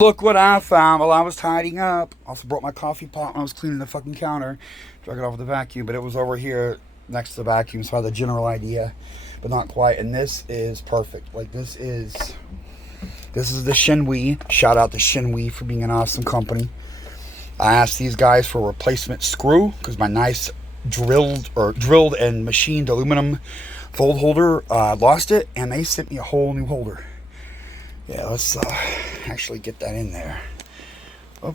Look what I found while I was tidying up. Also brought my coffee pot when I was cleaning the fucking counter. Drug it off with the vacuum, but it was over here next to the vacuum, so I had the general idea, but not quite. And this is perfect. Like this is the Shinwei. Shout out to Shinwei for being an awesome company. I asked these guys for a replacement screw because my nice drilled and machined aluminum fold holder lost it, and they sent me a whole new holder. Yeah, let's actually get that in there. Oh,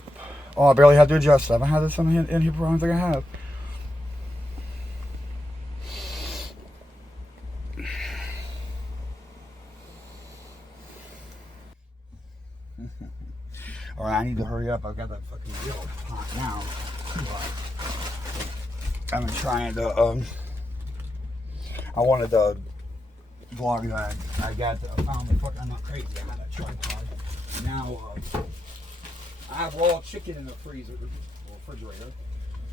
I barely had to adjust it. I haven't had this in here for I don't think I have. Alright, I need to hurry up. I've got that fucking real hot now. I've been trying to, I wanted to vlog that I found the fuck, I'm not crazy, I had a tripod. Now, I have raw chicken in the freezer, refrigerator.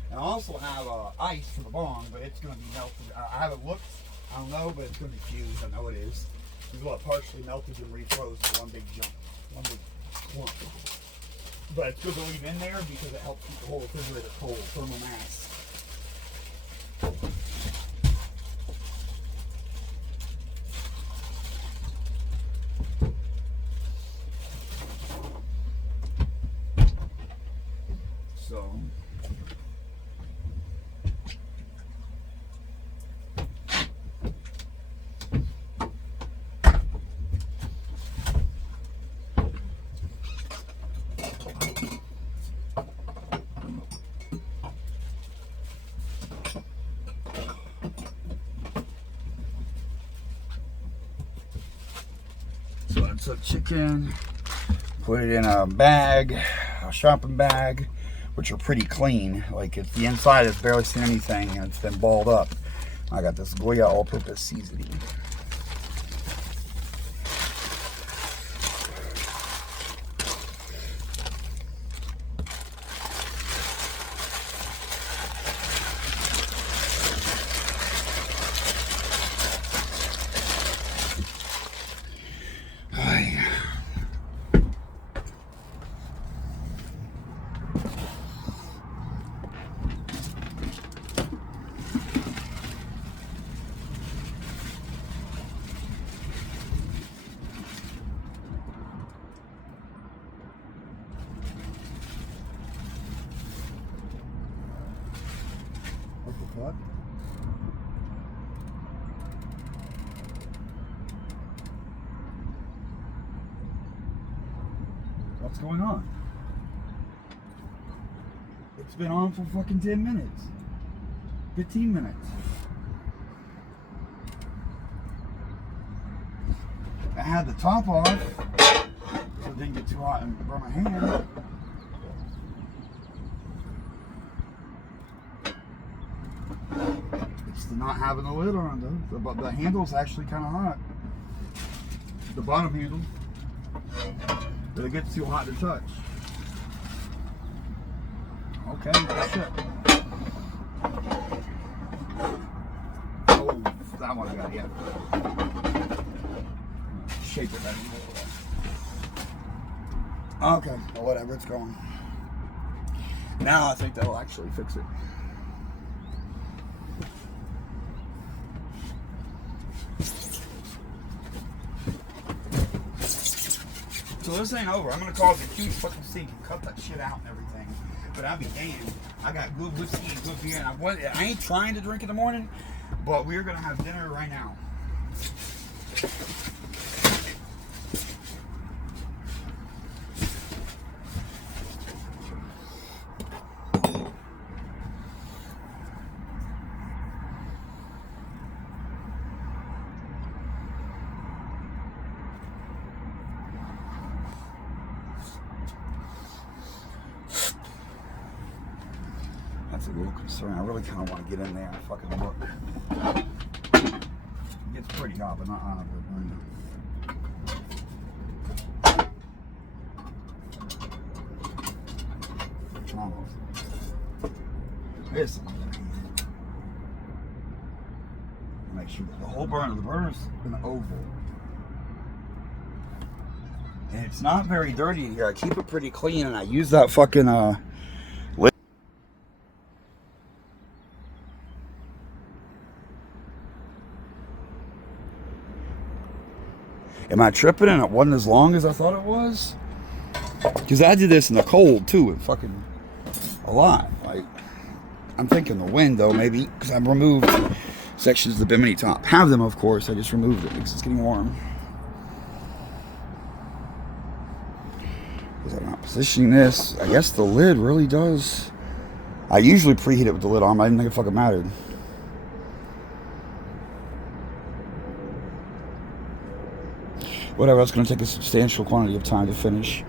And I also have ice for the bong, but it's going to be melted. I haven't looked, I don't know, but it's going to be fused, I know it is. It's what partially melted and refroze in one big jump, one big clump. But it's good to leave in there because it helps keep the whole refrigerator cold, thermal mass. So I took chicken, put it in a bag, a shopping bag, which are pretty clean. Like if the inside has barely seen anything and it's been balled up. I got this Goya all-purpose seasoning. What? What's going on? It's been on for fucking 10 minutes. 15 minutes. I had the top off so it didn't get too hot and burn my hand. It's not having the lid on though. But the handle's actually kind of hot. The bottom handle. But it gets too hot to touch. Okay, shit. Oh, that one I got, yeah. Shape it better. Okay, well, whatever, it's going. Now I think that'll actually fix it. So this ain't over. I'm gonna cause a huge fucking sink and cut that shit out and everything. But I'll be damned. I got good whiskey and good beer, and I ain't trying to drink in the morning, but we're gonna have dinner right now. That's a little concern. I really kind of want to get in there and fucking look. It gets pretty hot, but not hot. Almost. This. Make sure that the whole burner, the burner's an oval. And it's not very dirty in here. I keep it pretty clean, and I use that fucking lid. Am I tripping and it wasn't as long as I thought it was? Because I did this in the cold too, and fucking a lot. Like, I'm thinking the wind though, maybe, because I've removed sections of the bimini top. Have them, of course. I just removed it because it's getting warm. Because I'm not positioning this. I guess the lid really does. I usually preheat it with the lid on, but I didn't think it fucking mattered. Whatever, that's going to take a substantial quantity of time to finish.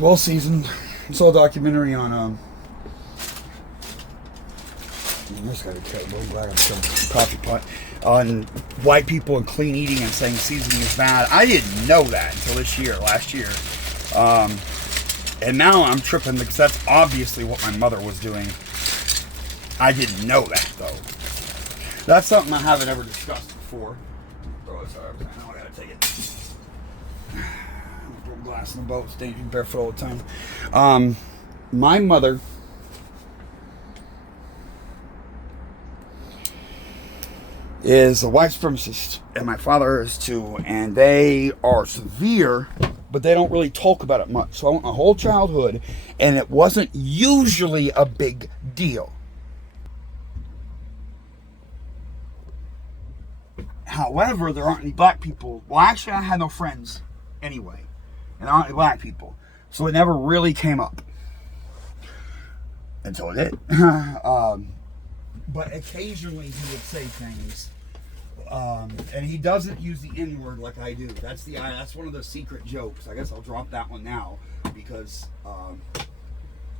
Well seasoned. I saw a documentary on I just got a coffee pot on white people and clean eating and saying seasoning is bad. I didn't know that until last year. And now I'm tripping because that's obviously what my mother was doing. I didn't know that though. That's something I haven't ever discussed before. Oh, sorry, now I gotta take it. Glass in the boat, staying barefoot all the time. My mother is a white supremacist, and my father is too, and they are severe, but they don't really talk about it much. So I went my whole childhood, and it wasn't usually a big deal. However, there aren't any black people. Well, actually, I had no friends anyway. And there aren't any black people. So it never really came up. Until it did. But occasionally he would say things. And he doesn't use the N-word like I do. That's one of the secret jokes. I guess I'll drop that one now. Because,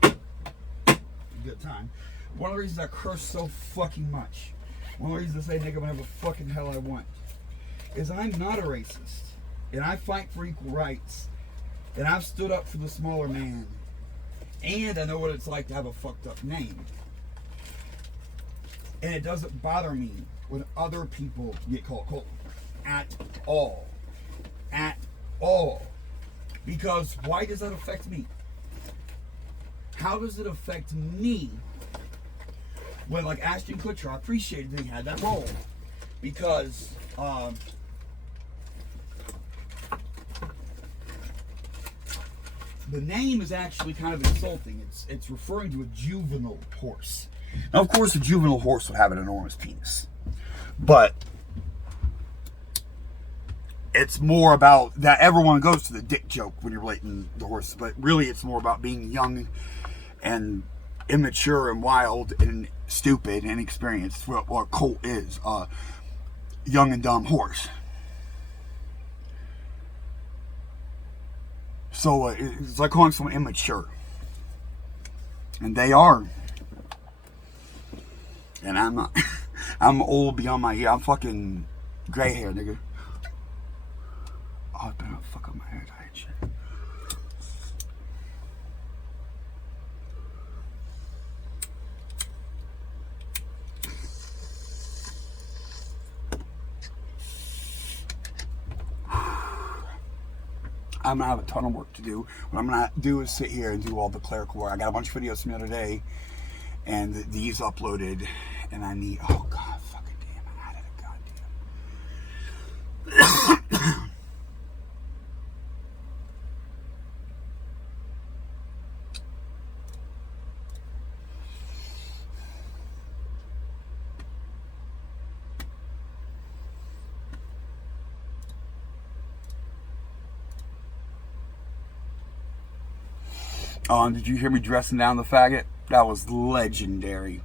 good time. One of the reasons I curse so fucking much. One of the reasons I say nigga whenever fucking hell I want. Is I'm not a racist. And I fight for equal rights. And I've stood up for the smaller man. And I know what it's like to have a fucked up name. And it doesn't bother me when other people get called cold. At all. At all. Because why does that affect me? How does it affect me when, like Ashton Kutcher, I appreciated that he had that role. Because, the name is actually kind of insulting. It's referring to a juvenile horse. Now, of course, a juvenile horse would have an enormous penis. But it's more about that everyone goes to the dick joke when you're relating the horse. But really, it's more about being young and immature and wild and stupid and inexperienced. What a colt is. Young and dumb horse. So it's like calling someone immature. And they are. And I'm not. I'm old beyond my year. I'm fucking gray hair, nigga. Oh, I better not fuck up my hair dye and shit. I'm gonna have a ton of work to do. What I'm gonna do is sit here and do all the clerical work. I got a bunch of videos from the other day, and these uploaded, and I need. Oh god, fucking damn! I had a goddamn. Did you hear me dressing down the faggot? That was legendary.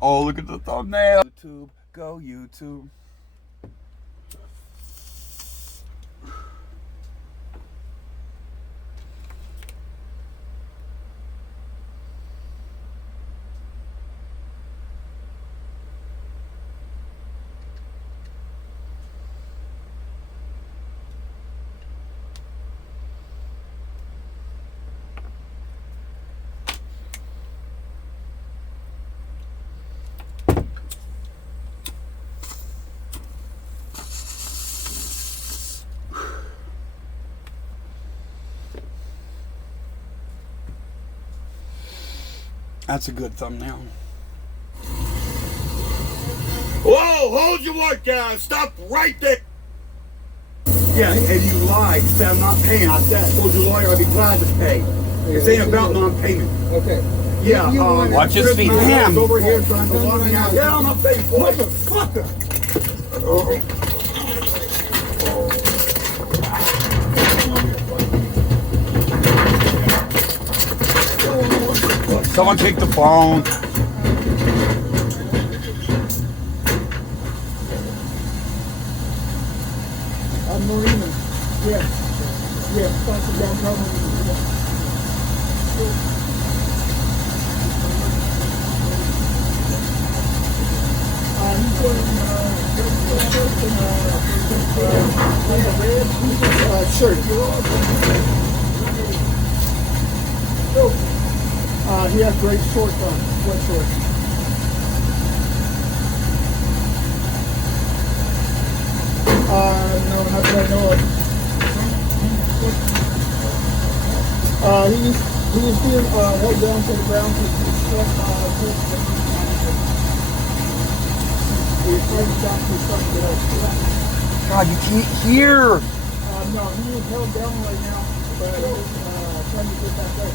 Oh, look at the thumbnail. YouTube, go YouTube. That's a good thumbnail. Whoa, hold your work down. Stop right there. Yeah, and you lied. You said I'm not paying. I said I told your lawyer I'd be glad to pay. This ain't about non-payment. Okay. Yeah, watch his feet. Damn. Over here trying to lock me out. Get on my face, boy. Motherfucker. Someone take the phone. Marina. Yeah. Yeah. That's the downtown. Shirt. He has gray shorts on, sweat shorts. No, not that I know of. He was being held down to the ground to God, you can't hear. no, he is held down right now, but trying to get back up.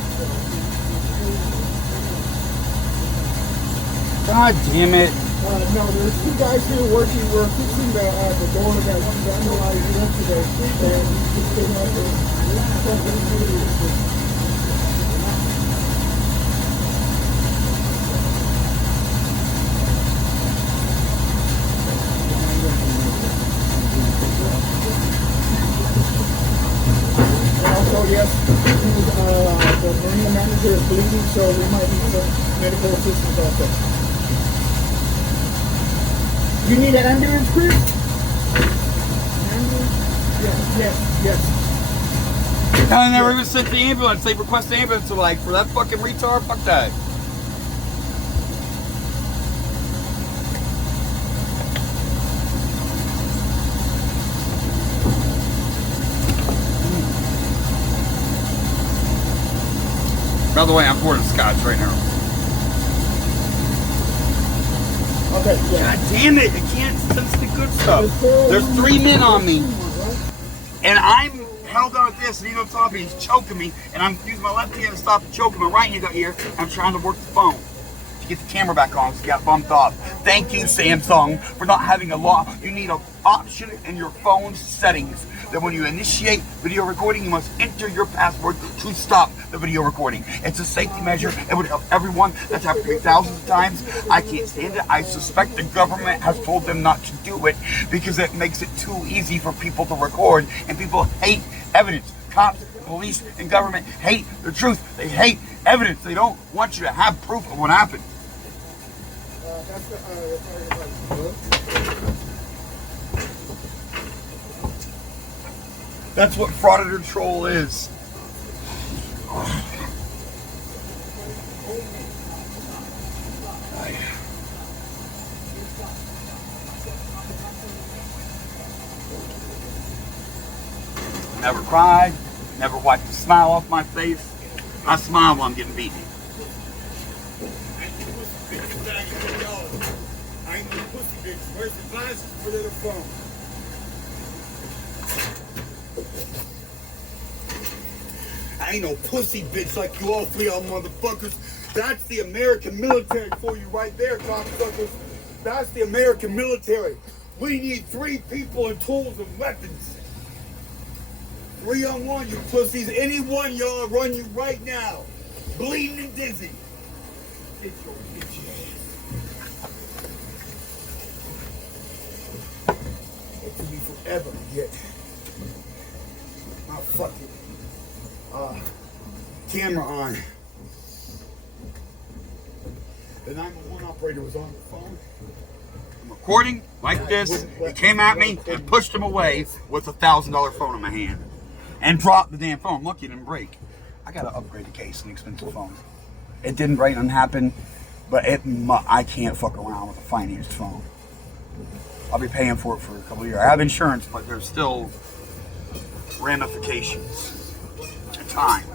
God damn it. No, there's two guys here working. We're fixing the door that vandalized yesterday, and he's getting up there. Also, yes, the marina manager is bleeding, so we might need some medical assistance also. You need an ambulance, Chris? Ambulance? Yes. I never even sent the ambulance. They request the ambulance. So like, for that fucking retard, fuck that. By the way, I'm pouring scotch right now. Okay, yeah. God damn it, I can't sense the good stuff. There's 3 men on me. And I'm held on with this, and he's on top of me, he's choking me, and I'm using my left hand to stop the choke, and my right hand got here, and I'm trying to work the phone to get the camera back on, so it got bumped off. Thank you, Samsung, for not having a law. You need an option in your phone's settings that when you initiate video recording, you must enter your password to stop the video recording. It's a safety measure. It would help everyone. That's happened to me thousands of times. I can't stand it. I suspect the government has told them not to do it because it makes it too easy for people to record, and people hate evidence. Cops, police, and government hate the truth. They hate evidence. They don't want you to have proof of what happened. That's what frauditor troll is. Never cried, never wiped a smile off my face. I smile while I'm getting beaten. I ain't no pussy bitch. Where's the glasses? Where the phone? I ain't no pussy bitch like you all three of motherfuckers. That's the American military for you right there, cocksuckers. That's the American military. We need 3 people and tools and weapons. 3 on 1, you pussies. Any one y'all run you right now. Bleeding and dizzy. Get your bitch ass. It took me forever to get my fucking camera on. The 911 operator was on the phone. I'm recording like this. He came at me and pushed him away with a $1,000 phone in my hand. And dropped the damn phone. Look, it didn't break. I gotta upgrade the case, an expensive phone. It didn't break, nothing happened, but I can't fuck around with a financed phone. I'll be paying for it for a couple of years. I have insurance, but there's still ramifications and time.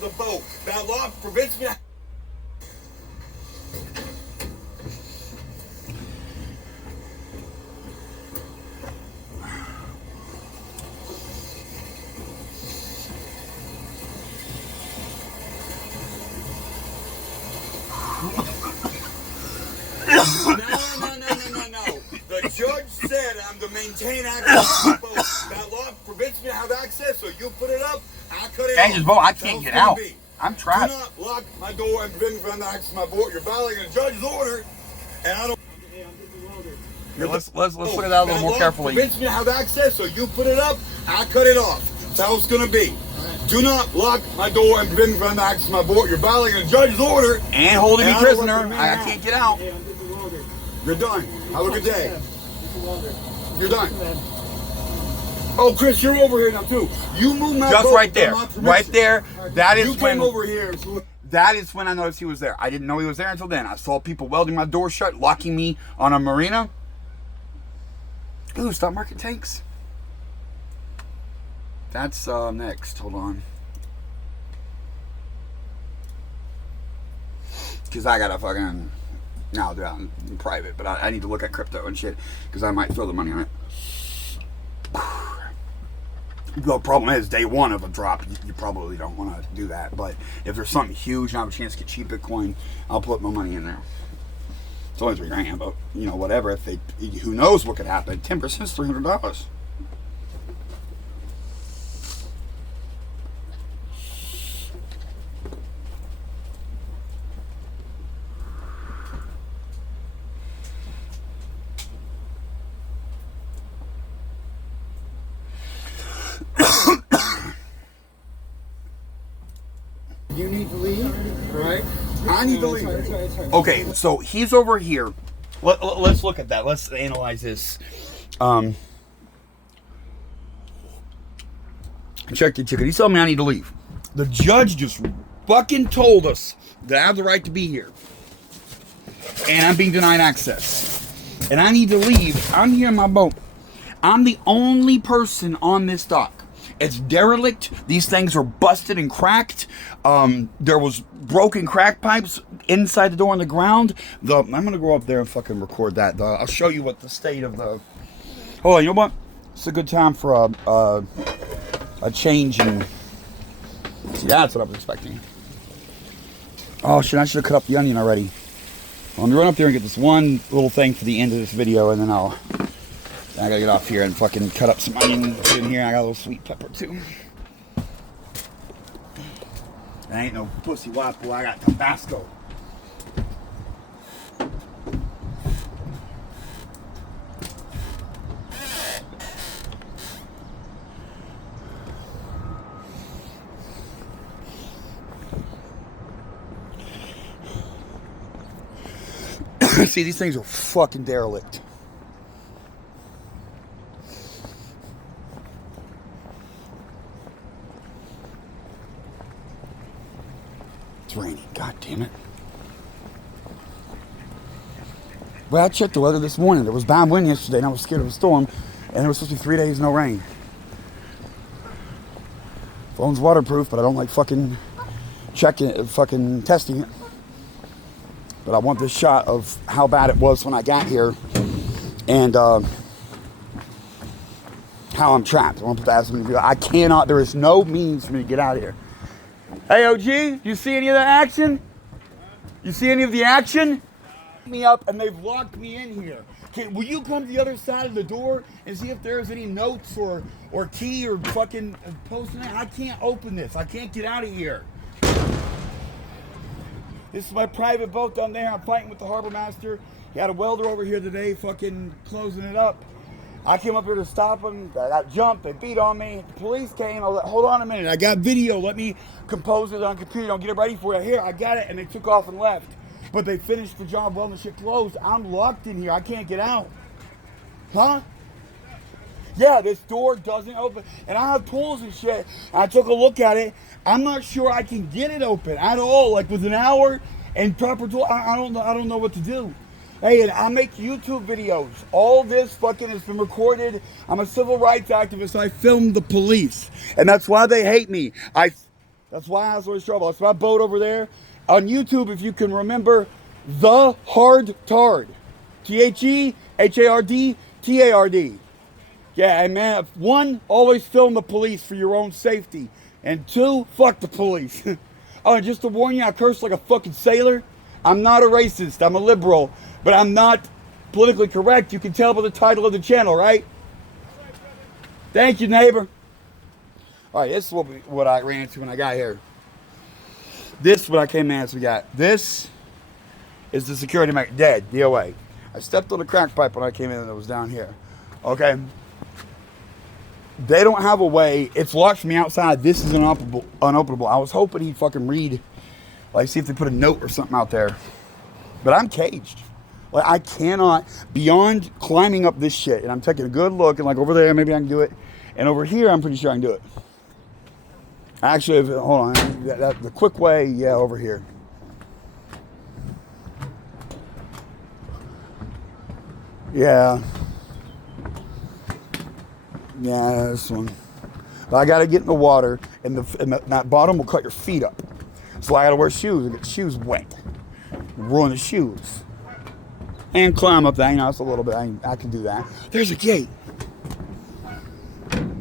The boat. That law prevents me. No. The judge said I'm to maintain access to the boat. That law prevents me to have access, so you put it up, I cut it off. Boat, I can't get out. I'm trapped. Do not lock my door and prevent me from access to my boat. You're violating the judge's order, and I don't. Here, let's put it out a little more carefully. Prevents me to have access, so you put it up, I cut it off. That's how it's gonna be. Do not lock my door and prevent me from access to my boat. You're violating the judge's order. And holding me prisoner. I can't get out. You're done. Have a good day. You're done. Oh, Chris, you're over here now too. You moved my just boat right there, right there. That is you when came over here. That is when I noticed he was there. I didn't know he was there until then. I saw people welding my door shut, locking me on a marina. Ooh, stock market tanks. That's next. Hold on. Because I gotta fucking... No, I'll do that in private. But I need to look at crypto and shit. Because I might throw the money on it. The problem is, day one of a drop, you probably don't want to do that. But if there's something huge and I have a chance to get cheap Bitcoin, I'll put my money in there. It's only $3,000, but you know, whatever. If they, who knows what could happen? 10% is $300. You need to leave, right? I need to leave. Okay, so he's over here. Let's look at that. Let's analyze this. Check the ticket. He's telling me I need to leave. The judge just fucking told us that I have the right to be here. And I'm being denied access. And I need to leave. I'm here in my boat. I'm the only person on this dock. It's derelict. These things are busted and cracked. There was broken crack pipes inside the door on the ground. I'm gonna go up there and fucking record that. I'll show you what the state of the. Hold on, you know what? It's a good time for a change in. See, that's what I was expecting. Oh shit! I should have cut up the onion already. Well, let me run up there and get this one little thing for the end of this video, and then I gotta get off here and fucking cut up some onion in here. I got a little sweet pepper too. I ain't no pussy white boy. I got Tabasco. See, these things are fucking derelict. It's raining. God damn it. Well, I checked the weather this morning. There was bad wind yesterday, and I was scared of a storm. And it was supposed to be 3 days, no rain. Phone's waterproof, but I don't like fucking checking it, fucking testing it. But I want this shot of how bad it was when I got here, and how I'm trapped. I want to put that as something. I cannot. There is no means for me to get out of here. Hey, OG, you see any of that action? You see any of the action? me up and they've locked me in here. Will you come to the other side of the door and see if there's any notes or key or fucking post-it? I can't open this. I can't get out of here. This is my private boat down there. I'm fighting with the harbor master. He had a welder over here today fucking closing it up. I came up here to stop them. I got jumped. They beat on me. The police came. I was like, hold on a minute. I got video. Let me compose it on computer. Don't get it ready for you. Here, I got it. And they took off and left. But they finished the job well and the shit closed. I'm locked in here. I can't get out. Huh? Yeah, this door doesn't open. And I have tools and shit. I took a look at it. I'm not sure I can get it open at all. Like with an hour and proper tool. I don't know what to do. Hey, and I make YouTube videos. All this fucking has been recorded. I'm a civil rights activist. I filmed the police. And that's why they hate me. That's why I was always trouble. That's my boat over there. On YouTube, if you can remember, The Hard Tard. THEHARDTARD. Yeah, and man, one, always film the police for your own safety. And two, fuck the police. Oh, and just to warn you, I curse like a fucking sailor. I'm not a racist. I'm a liberal. But I'm not politically correct. You can tell by the title of the channel, right? Thank you, neighbor. All right, this is what I ran into when I got here. This is what I came in as we got. This is the security man, dead, DOA. I stepped on the crack pipe when I came in and it was down here. Okay. They don't have a way. It's locked from the outside. This is unopenable. I was hoping he'd fucking read, like see if they put a note or something out there. But I'm caged. Like I cannot, beyond climbing up this shit, and I'm taking a good look, and like over there, maybe I can do it. And over here, I'm pretty sure I can do it. Actually, hold on, the quick way, yeah, over here. Yeah. Yeah, this one. But I gotta get in the water, and that bottom will cut your feet up. So I gotta wear shoes and get the shoes wet. Ruin the shoes. And climb up that, you know, it's a little bit, I can do that. There's a gate.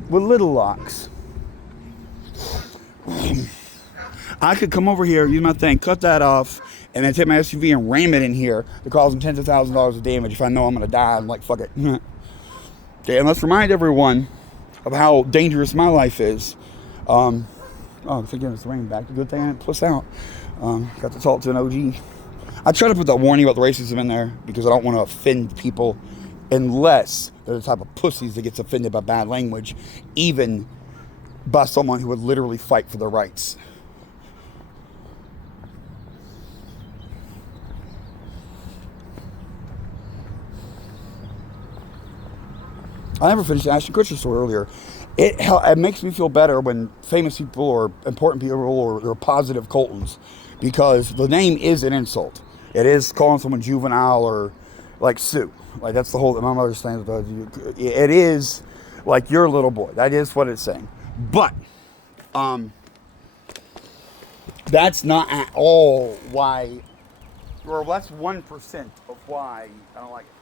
With little locks. I could come over here, use my thing, cut that off, and then take my SUV and ram it in here to cause them tens of thousands of dollars of damage if I know I'm gonna die. I'm like, fuck it. Okay, and let's remind everyone of how dangerous my life is. Oh, thank goodness it's raining back. The good thing I didn't puss out. Got to talk to an OG. I try to put that warning about the racism in there because I don't want to offend people unless they're the type of pussies that gets offended by bad language, even by someone who would literally fight for their rights. I never finished the Ashton Kutcher story earlier. It makes me feel better when famous people or important people or positive Coltons, because the name is an insult. It is calling someone juvenile or like Sue. Like that's the whole, my mother's saying, it is like your little boy. That is what it's saying. But that's not at all why, or that's 1% of why I don't like it.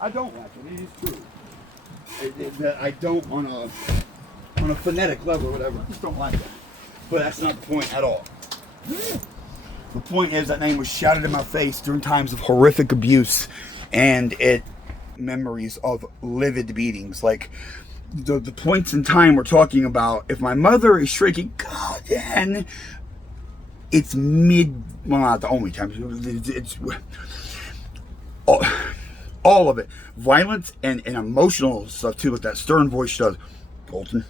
I don't like it. It is true. I don't on a phonetic level or whatever. I just don't like it. But that's not the point at all. The point is that name was shouted in my face during times of horrific abuse, and memories of livid beatings. Like the points in time we're talking about. If my mother is shrieking, God, then it's well, not the only time. It's all of it. Violence and emotional stuff too, like that stern voice does. Colton,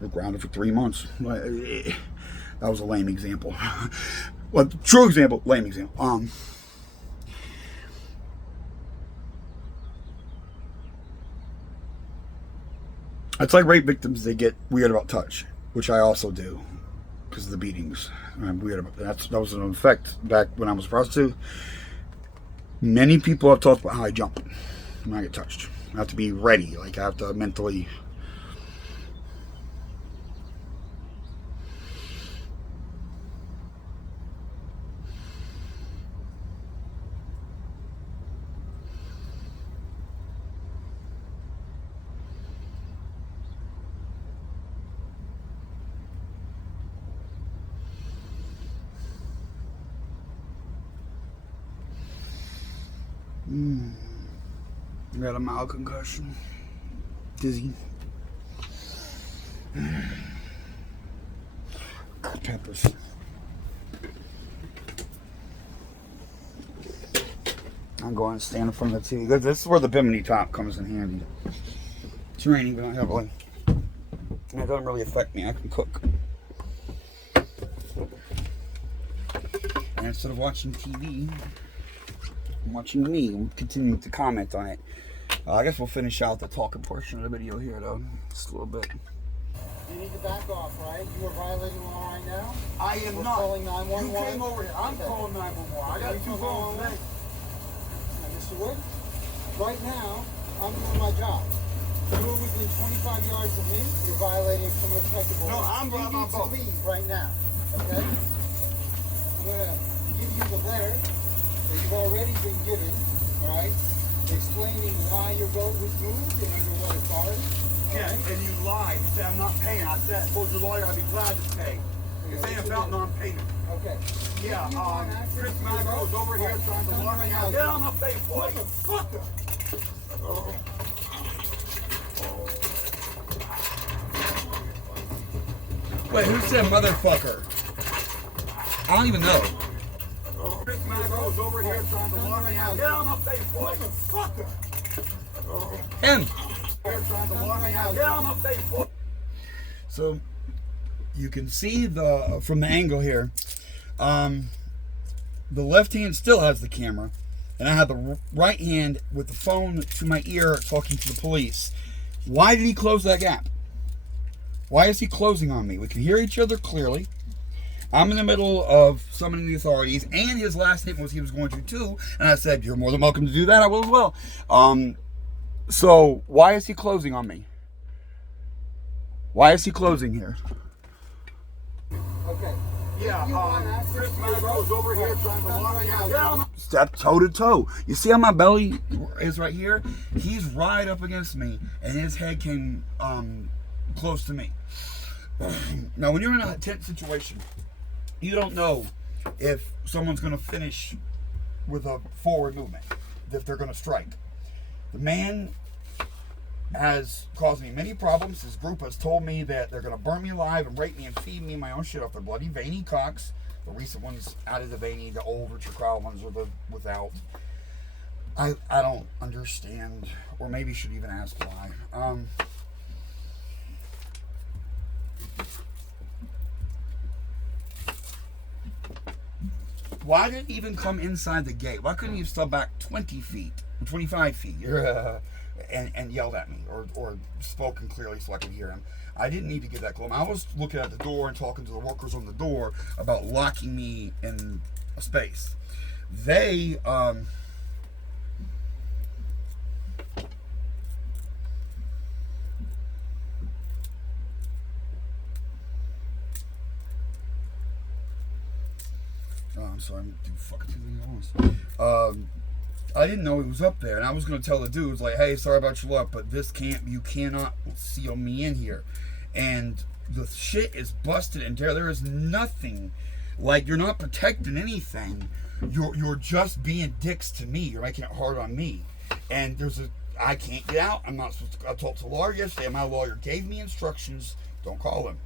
we're grounded for 3 months. That was a lame example. Well, true example, lame example. It's like rape victims, they get weird about touch, which I also do because of the beatings. I'm weird about that. That was an effect back when I was a prostitute. Many people have talked about how I jump when I get touched. I have to be ready. Like I have to mentally. I got a mild concussion. Dizzy. Peppers. I'm going to stand in front of the TV. This is where the bimini top comes in handy. It's raining, but not heavily. And it doesn't really affect me. I can cook. And instead of watching TV, I'm watching me. I'm continuing to comment on it. I guess we'll finish out the talking portion of the video here, though. Just a little bit. You need to back off, right? You are violating law right now. I am We're not. calling 911. You came over here. I'm calling 911. I got two phones. Now, Mr. Wood, right now, I'm doing my job. You're within 25 yards of me. You're violating criminal protective order. No, I'm You by my need to boat. leave right now, okay? I'm going to give you the letter that you've already been given, all right, explaining why your boat was moved and under what authority. Yeah, and you lied. You said I'm not paying. I said, I told your lawyer I'd be glad to pay. This ain't about non-payment. Okay. Yeah, If you want access Chris to your Macro is boat, over here right, trying to come lock right me out. out. Get on my face, boy. Motherfucker. Wait, who said motherfucker? I don't even know. Chris Macro is over here trying to lock me out. Get on my face, boy. Motherfucker. Him. Here trying to lock me out. Get on my face, boy. So you can see the from the angle here. The left hand still has the camera, and I have the right hand with the phone to my ear talking to the police. Why did he close that gap? Why is he closing on me? We can hear each other clearly. I'm in the middle of summoning the authorities, and his last statement was he was going to too, and I said, you're more than welcome to do that. I will as well. So why is he closing on me? Why is he closing here? Okay. Yeah, Chris Macro is over here trying to lock me out. Get on my Step toe to toe. You see how my belly is right here? He's right up against me, and his head came close to me. Now, when you're in a tense situation, you don't know if someone's going to finish with a forward movement, if they're going to strike. The man has caused me many problems. His group has told me that they're going to burn me alive and rape me and feed me my own shit off their bloody veiny cocks. The recent ones out of the veiny, the old Richard Crowell ones are the without. I don't understand, or maybe should even ask why. Why did it even come inside the gate? Why couldn't you step back 20 feet, 25 feet, and yelled at me, or spoken clearly so I could hear him? I didn't need to get that close. I was looking at the door and talking to the workers on the door about locking me in a space. They, oh, I'm sorry, I'm fucking too many hours. I didn't know he was up there, and I was going to tell the dudes, like, hey, sorry about your luck, but you cannot seal me in here. And the shit is busted, and there is nothing, like, you're not protecting anything. You're just being dicks to me. You're making it hard on me. And I can't get out. I'm not supposed to. I talked to the lawyer yesterday, and my lawyer gave me instructions. Don't call him.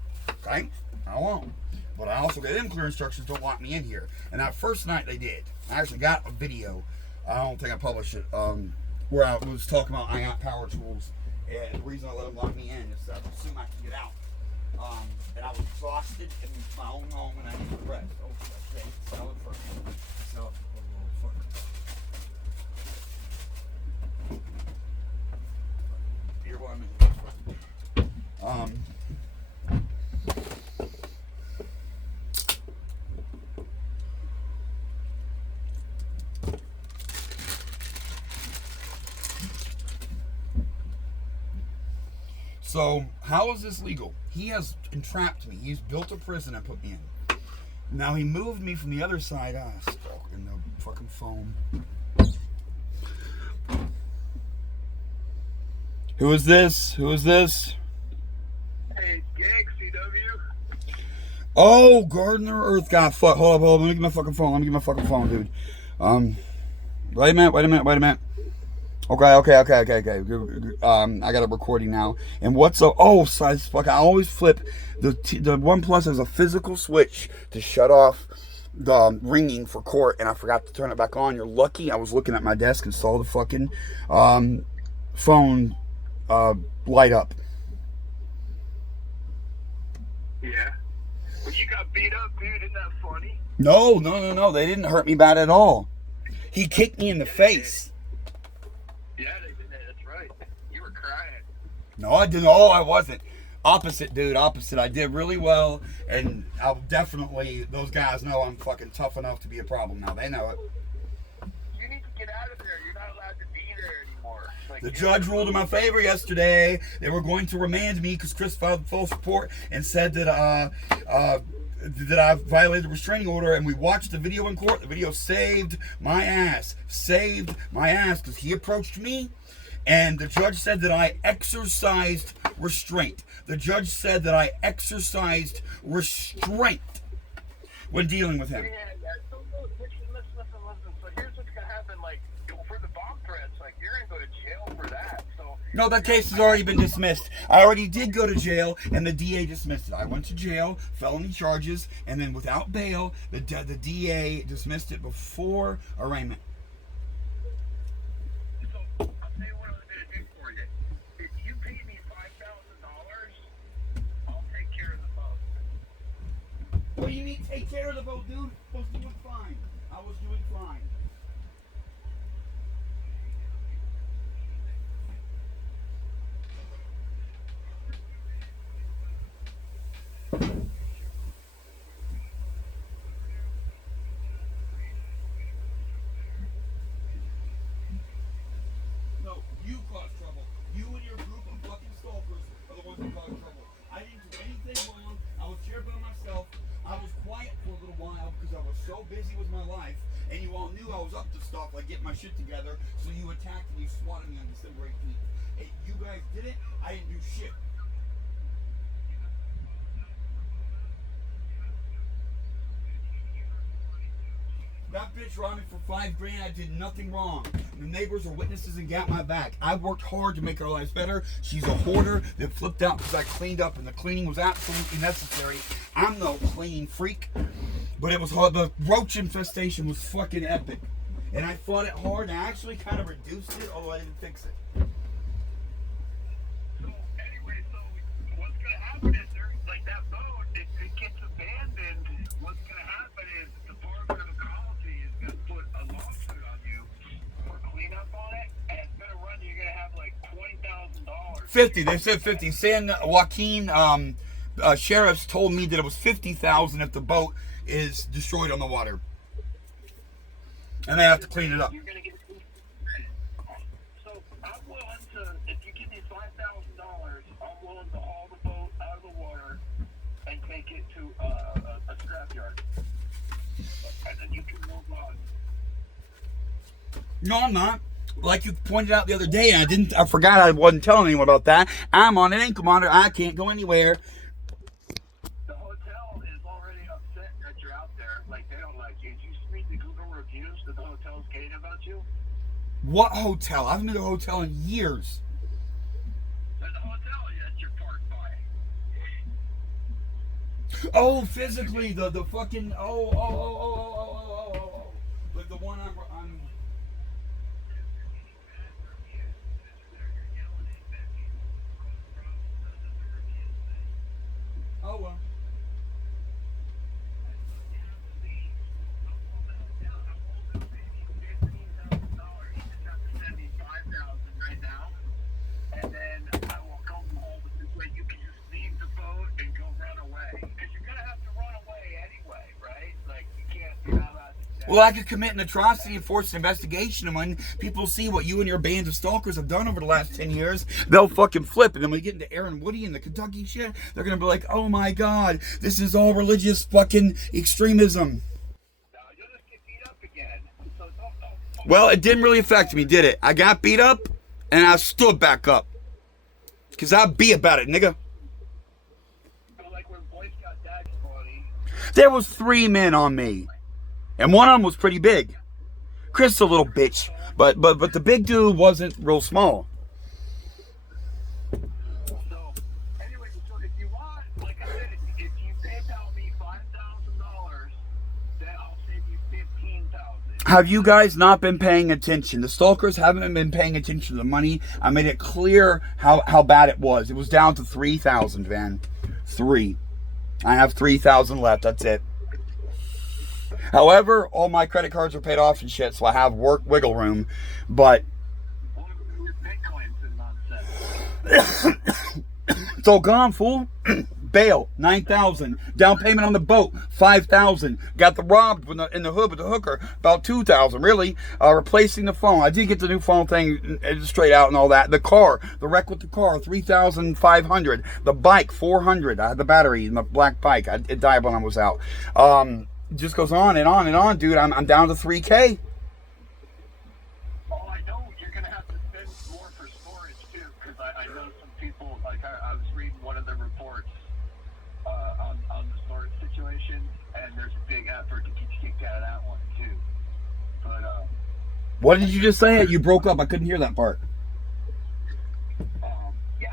Okay? I won't. But I also gave them clear instructions, don't lock me in here. And that first night they did. I actually got a video. I don't think I published it. Where I was talking about I got power tools. And the reason I let them lock me in is that I assume I can get out. And I was exhausted in my own home, and I needed rest. Oh, okay. Sell it first. Sell it for a little fucker. Here, what I'm in. So, how is this legal? He has entrapped me. He's built a prison and put me in. Now, he moved me from the other side. Stuck in the fucking phone. Who is this? Who is this? Hey, GEG, CW. Oh, Gardner Earth God. Fuck. Hold up. Let me get my fucking phone. Dude. Wait a minute. Okay. I got a recording now. And what's so? Oh, size fuck! I always flip the One Plus has a physical switch to shut off the ringing for court, and I forgot to turn it back on. You're lucky. I was looking at my desk and saw the fucking phone light up. Yeah. Well, you got beat up, dude. Isn't that funny? No. They didn't hurt me bad at all. He kicked me in the face. Yeah, they did that. That's right. You were crying. No, I didn't. Oh, I wasn't. Opposite, dude. Opposite. I did really well, and I'll definitely. Those guys know I'm fucking tough enough to be a problem now. They know it. You need to get out of there. You're not allowed to be there anymore. Like, The judge ruled in my favor yesterday. They were going to remand me because Chris filed a false report and said that I violated the restraining order. And we watched the video in court. The video saved my ass. Because he approached me, and the judge said that I exercised restraint. The judge said that I exercised restraint when dealing with him. Yeah. So, listen. So here's what's gonna happen. Like, for the bomb threats, like, you're gonna go to jail for that. So. No, that case has already been dismissed. I already did go to jail, and the DA dismissed it. I went to jail, felony charges, and then without bail, the DA dismissed it before arraignment. So, I'll tell you what I'm gonna do for you. If you pay me $5,000, I'll take care of the boat. What do you mean take care of the boat, dude? I was doing fine. No, you caused trouble. You and your group of fucking stalkers are the ones that caused trouble. I didn't do anything wrong. I was here by myself. I was quiet for a little while because I was so busy with my life, and you all knew I was up to stuff, like getting my shit together, so you attacked and you swatted me on December 18th. Hey, you guys did it. I didn't do shit. That bitch robbed me for $5,000. I did nothing wrong. The neighbors are witnesses and got my back. I worked hard to make her lives better. She's a hoarder that flipped out because I cleaned up, and the cleaning was absolutely necessary. I'm no clean freak, but it was hard. The roach infestation was fucking epic, and I fought it hard. And I actually kind of reduced it, although I didn't fix it. So anyway, what's gonna happen is like that boat, if it gets abandoned, what's gonna happen is the Department of Ecology is gonna put a lawsuit on you for cleanup on it, and it's gonna run. You're gonna have like $20,000. 50. They said 50. San Joaquin sheriffs told me that it was 50,000 if the boat is destroyed on the water, and they have to clean it up. You're gonna get. So I'm willing to, if you give me $5,000, I'm willing to haul the boat out of the water and take it to a scrapyard, and then you can move on. No, I'm not. Like you pointed out the other day, and I forgot I wasn't telling anyone about that. I'm on an ankle monitor. I can't go anywhere. The hotel is already upset that you're out there. Like, they don't like you. Did you read the Google reviews that the hotel's getting about you? What hotel? I haven't been to a hotel in years. There's a hotel that you're parked by. Oh, physically, the fucking like the one I'm oh well. Well, I could commit an atrocity and force an investigation, and when people see what you and your band of stalkers have done over the last 10 years, they'll fucking flip. And then when we get into Aaron Woody and the Kentucky shit, they're going to be like, oh my God, this is all religious fucking extremism. You'll just get beat up again. So don't. Well, it didn't really affect me, did it? I got beat up, and I stood back up. Because I'll be about it, nigga. Like when Boy Scout Dad's funny. There was 3 men on me. And one of them was pretty big. Chris is a little bitch, but the big dude wasn't real small. So, anyway, so if you want, like I said, if you PayPal me $5,000, then I'll save you $15,000. Have you guys not been paying attention? The stalkers haven't been paying attention to the money. I made it clear how bad it was. It was down to 3,000, Van. 3. I have 3,000 left. That's it. However, all my credit cards are paid off and shit, so I have wiggle room. But Bitcoins and nonsense. it's all gone, fool. Bail, 9,000. Down payment on the boat, 5,000. Got the robbed in the hood with the hooker, about 2,000. Really, replacing the phone. I did get the new phone thing straight out and all that. The car, the wreck with the car, 3,500. The bike, 400. I had the battery in the black bike. It died when I was out. It just goes on and on and on, dude. I'm down to 3K. Oh, I know you're gonna have to spend more for storage too, because I know some people. Like I was reading one of the reports on the storage situation, and there's a big effort to get you kicked out of that one too. But What did you just say? You broke up. I couldn't hear that part. yeah,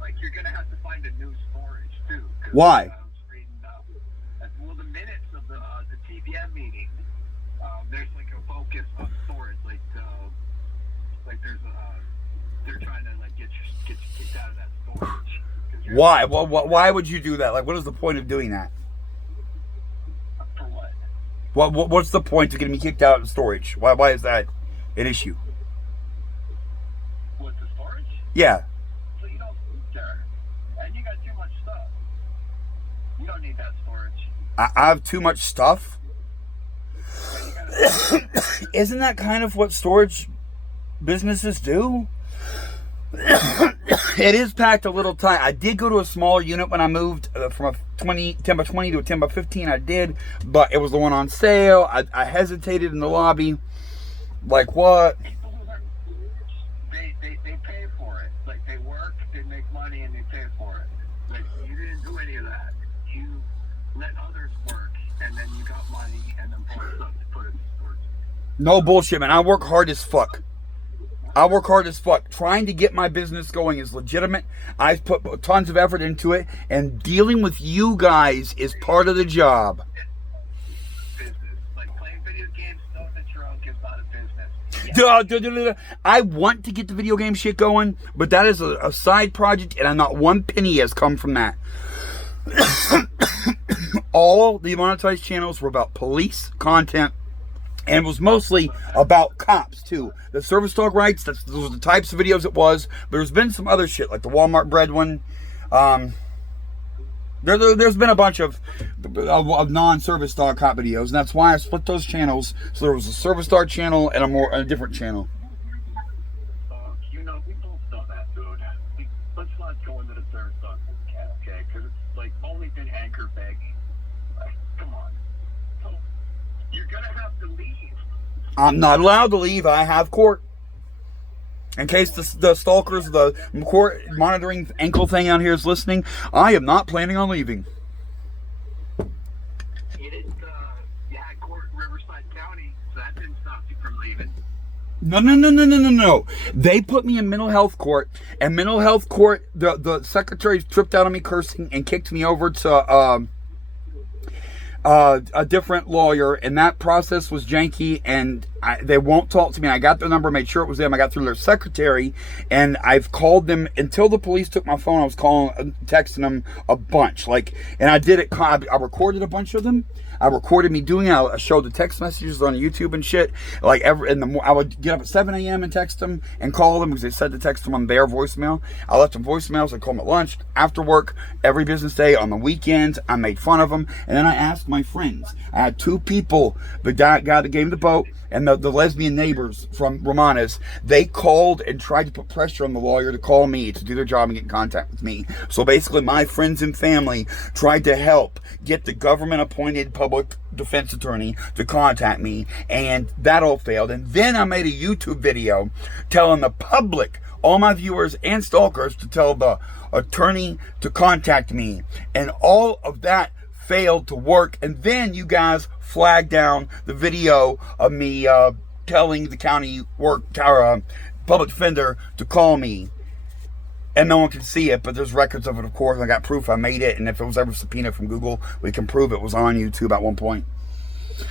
like you're gonna have to find a new storage too. 'Cause, Why? I was reading well the minutes of the TBM meeting. There's like a focus on storage, like there's they're trying to like get you kicked out of that storage. Why? Why would you do that? Like, what is the point of doing that? For what? What's the point of getting me kicked out of storage? Why is that an issue? With the storage? Yeah. So you don't sleep there, and you got too much stuff. You don't need that storage. I have too much stuff. And you gotta Isn't that kind of what storage businesses do? It is packed a little tight. I did go to a smaller unit when I moved from a 10 by 20 to a 10 by 15. I did, but it was the one on sale. I hesitated in the lobby. Like, what? people who are they pay for it. Like they work, they make money, and they pay for it. Like you didn't do any of that. You let others work, and then you got money, and then bought stuff to put in the storage. No bullshit, man. I work hard as fuck. Trying to get my business going is legitimate. I've put tons of effort into it, and dealing with you guys is part of the job. Business, like playing video games, stuff that you're out is not a business. I want to get the video game shit going, but that is a side project, and not one penny has come from that. All the monetized channels were about police content, and it was mostly about cops too. The service dog rights, those were the types of videos it was. There's been some other shit, like the Walmart bread one. There's been a bunch of non-service dog cop videos, and that's why I split those channels. So there was a service dog channel and a different channel. You know, we both know that, dude. Let's not go into the service dog cat, okay? Because it's like only been anchor begging. Like, come on. So, you're gonna have to leave. I'm not allowed to leave. I have court. In case the stalkers, the court monitoring ankle thing out here is listening, I am not planning on leaving. You didn't, you had court in Riverside County, so that didn't stop you from leaving. No. They put me in mental health court, and mental health court, the secretary tripped out on me cursing and kicked me over to a different lawyer, and that process was janky, and they won't talk to me. I got their number, made sure it was them. I got through their secretary, and I've called them until the police took my phone. I was calling, texting them a bunch, and I did it. I recorded a bunch of them. I recorded me doing it. I showed the text messages on YouTube and shit. I would get up at 7 a.m. and text them and call them because they said to text them on their voicemail. I left them voicemails. I called them at lunch, after work, every business day, on the weekends. I made fun of them. And then I asked my friends. I had 2 people, the guy that gave me the boat and the lesbian neighbors from Romana's. They called and tried to put pressure on the lawyer to call me to do their job and get in contact with me. So basically my friends and family tried to help get the government appointed public defense attorney to contact me, and that all failed. And then I made a YouTube video telling the public, all my viewers and stalkers, to tell the attorney to contact me, and all of that failed to work. And then you guys flagged down the video of me telling the county public defender to call me. And no one can see it, but there's records of it, of course. I got proof I made it, and if it was ever subpoenaed from Google, we can prove it was on YouTube at one point.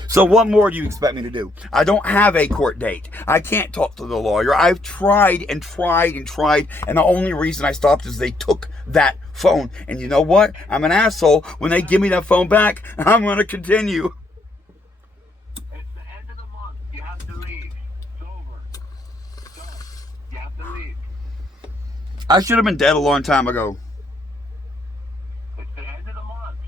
So what more do you expect me to do? I don't have a court date. I can't talk to the lawyer. I've tried and tried and tried, and the only reason I stopped is they took that phone. And you know what? I'm an asshole. When they give me that phone back, I'm going to continue. It's the end of the month. You have to leave. It's over. It's done. You have to leave. I should have been dead a long time ago. It's the end of the month.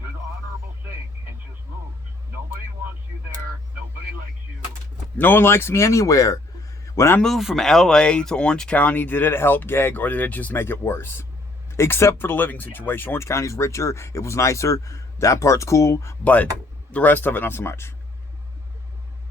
Do the honorable thing and just move. Nobody wants you there. Nobody likes you. No one likes me anywhere. When I moved from LA to Orange County, did it help GEG or did it just make it worse? Except for the living situation. Orange County's richer. It was nicer. That part's cool. But the rest of it, not so much.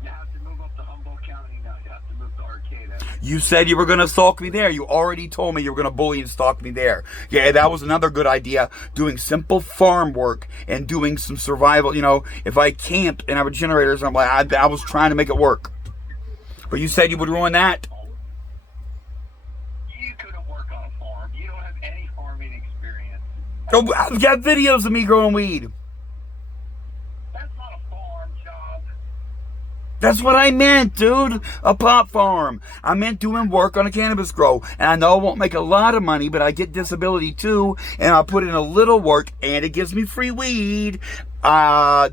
You have to move up to Humboldt County now. You have to move to Arcata. You said you were going to stalk me there. You already told me you were going to bully and stalk me there. Yeah, that was another good idea. Doing simple farm work and doing some survival. You know, if I camped and I have generators, I'm like, I was trying to make it work. But you said you would ruin that. You couldn't work on a farm. You don't have any farming experience. Oh, I've got videos of me growing weed. That's not a farm job. That's what I meant, dude. A pot farm. I meant doing work on a cannabis grow. And I know I won't make a lot of money, but I get disability too. And I'll put in a little work and it gives me free weed,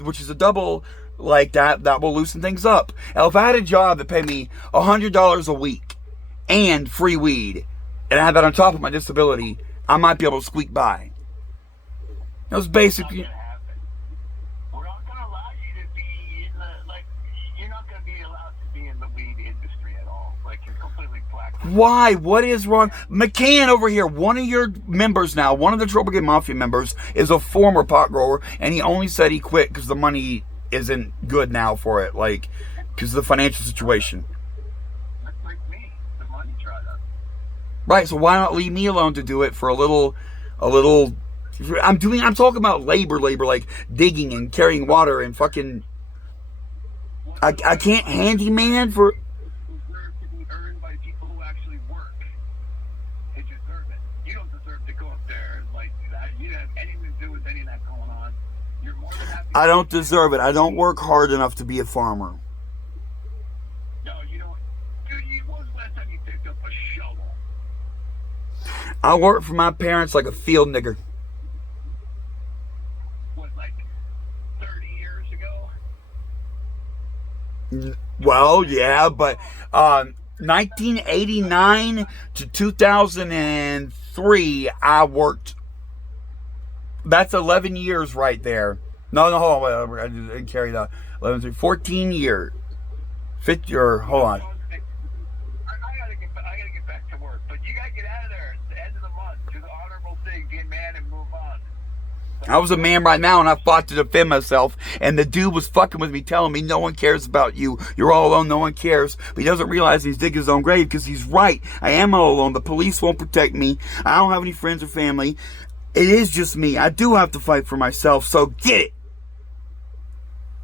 which is a double like that. That will loosen things up. Now, if I had a job that paid me $100 a week and free weed, and I had that on top of my disability, I might be able to squeak by. That was basically... Not gonna happen. We're not gonna allow you to be in the, like, you're not gonna be allowed to be in the weed industry at all. Like, you're completely black. Why? What is wrong? McCann over here, one of your members now, one of the Trouble Game Mafia members, is a former pot grower, and he only said he quit because the money isn't good now for it, like, because of the financial situation. Like me, the money dried up. Right, so why not leave me alone to do it for a little, I'm talking about labor, like digging and carrying water and fucking, I can't handyman for... Deserve to be earned by people who actually work. They deserve it. You don't deserve to go up there and like that. You don't have anything to do with any of that going on. You're more than happy. I don't deserve it. I don't work hard enough to be a farmer. No, you don't. Dude, when was the last time you picked up a shovel? I work for my parents like a field nigger. What, like 30 years ago? Well, yeah, but 1989 to 2003, I worked. That's 11 years right there. No, hold on. I didn't carry that. 11, 14 years. 50, or hold on. I gotta get back to work, but you gotta get out of there. It's the end of the month. Do the honorable thing, be a man and move on. I was a man right now, and I fought to defend myself. And the dude was fucking with me, telling me no one cares about you. You're all alone. No one cares. But he doesn't realize he's digging his own grave because he's right. I am all alone. The police won't protect me. I don't have any friends or family. It is just me. I do have to fight for myself. So get it.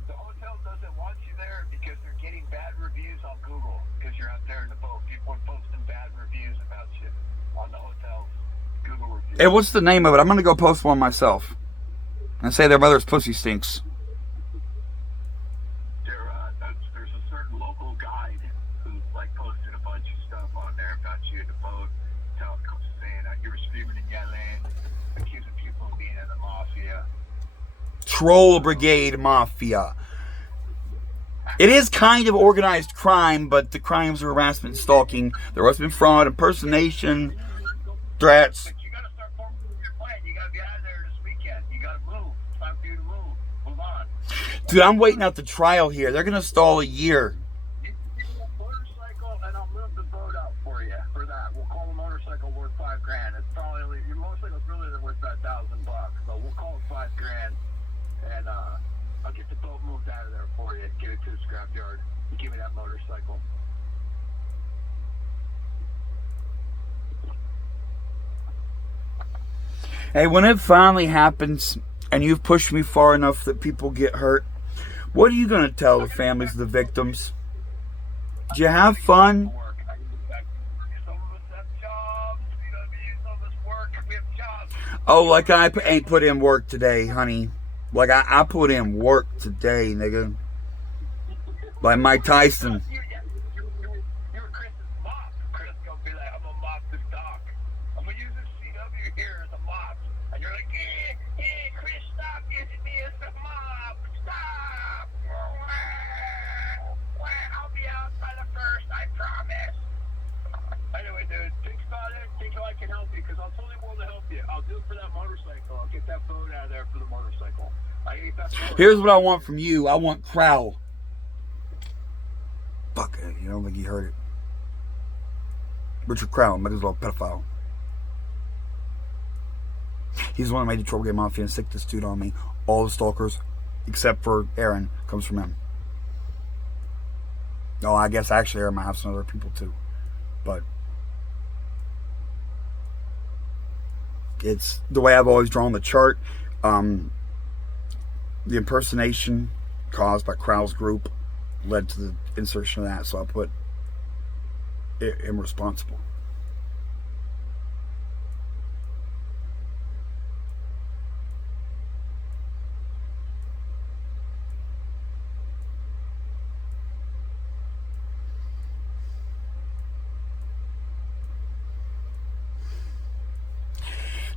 The hotel doesn't want you there because they're getting bad reviews on Google because you're out there in the boat. People are posting bad reviews about you on the hotel's Google reviews. Hey, what's the name of it? I'm going to go post one myself. And say their mother's pussy stinks. There's a certain local guide who like posted a bunch of stuff on there about you in the boat, saying that you were screaming and yelling, accusing people of being in the mafia. Troll Brigade Mafia. It is kind of organized crime, but the crimes are harassment, stalking. There has been fraud, impersonation, threats. But you gotta start forming your plan. You gotta be out of there this weekend. You gotta move. It's time for you to move. Move on. Dude, I'm waiting out the trial here. They're going to stall a year. You can give me a motorcycle and I'll move the boat out for you for that. We'll call the motorcycle worth $5,000. It's probably, your motorcycle's really worth about $1,000, so we'll call it $5,000 and I'll get the boat moved out of there for you. Get it to the scrapyard. You give me that motorcycle. Hey, when it finally happens and you've pushed me far enough that people get hurt, What are you going to tell the families of the victims? Did you have fun? Work. I can get back to work. Some of us have jobs. You know what I mean? Some of us work. We have jobs. Oh, like I ain't put in work today, honey. Like I put in work today, nigga. Like Mike Tyson. You're Chris's mop. Chris gonna be like, I'm gonna mop this dock. I'm gonna use this CW here as a mop. And you're like, Chris, stop using me as a mop. Stop. I'll be out by the first, I promise. Anyway, dude, think about it. Think how I can help you, because I'll totally willing to help you. I'll do it for that motorcycle. I'll get that boat out of there for the motorcycle. I get that boat. Here's what I want from you. I want Crow. Fuck it. You don't think he heard it. Richard Crow, might as well pedophile. He's the one that made the Trouble Game Mafia and sick this dude on me. All the stalkers, except for Aaron, comes from him. No, I guess actually Aaron might have some other people too. But it's the way I've always drawn the chart. The impersonation caused by Crow's group led to the insertion of that, so I put it irresponsible.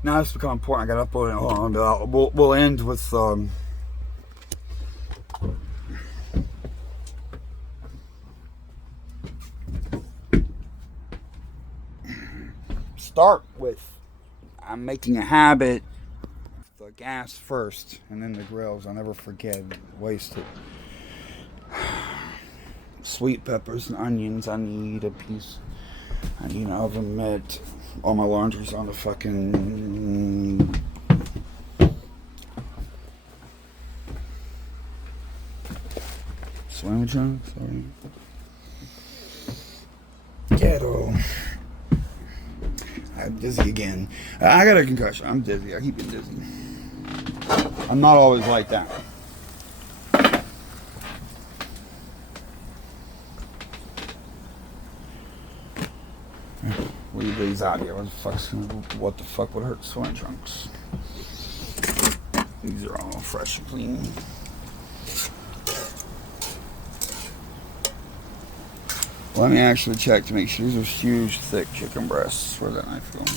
Now it's become important. I got to upload it. Hold on, we'll end with start with, I'm making a habit, the gas first and then the grills. I'll never forget, waste it. Sweet peppers and onions, I need a piece. I need an oven mitt. All my laundry's on the fucking swim trunk, sorry. Ghetto. I'm dizzy again. I got a concussion. I'm dizzy. I keep getting dizzy. I'm not always like that. Leave these out here. What the fuck would hurt swim trunks? These are all fresh and clean. Let me actually check to make sure. These are huge, thick chicken breasts. Where's that knife going?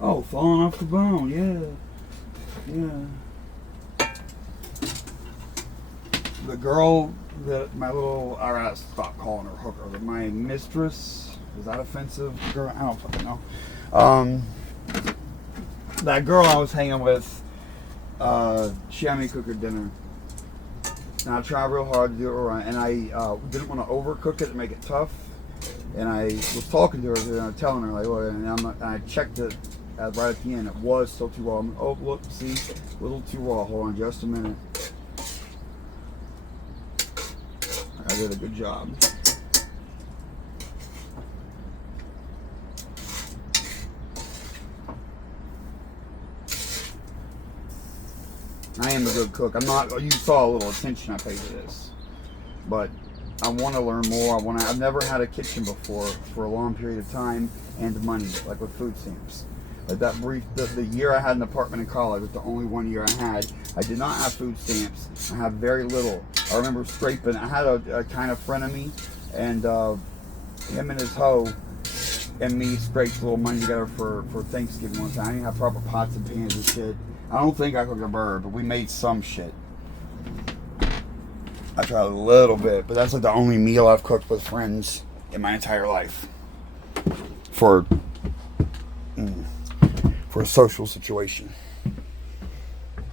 Oh, falling off the bone, yeah. The girl that my little, I gotta stop calling her hooker, but my mistress, is that offensive? Girl, I don't fucking know. That girl I was hanging with, she had me cook her dinner. And I tried real hard to do it right, and I didn't want to overcook it and make it tough. And I was talking to her, and I was telling her, like, well, and I checked it. Right at the end, it was still too raw. Oh, look, see, a little too raw. Hold on just a minute. I did a good job. I am a good cook. I'm not, you saw a little attention I paid to this. But I want to learn more. I've never had a kitchen before for a long period of time and money, like with food stamps. Like that the year I had an apartment in college was the only 1 year I had. I did not have food stamps. I had very little. I remember scraping. I had a kind of friend of me, and him and his hoe and me scraped a little money together for Thanksgiving one time. I didn't have proper pots and pans and shit. I don't think I cooked a bird, but we made some shit. I tried a little bit, but that's like the only meal I've cooked with friends in my entire life. For a social situation. And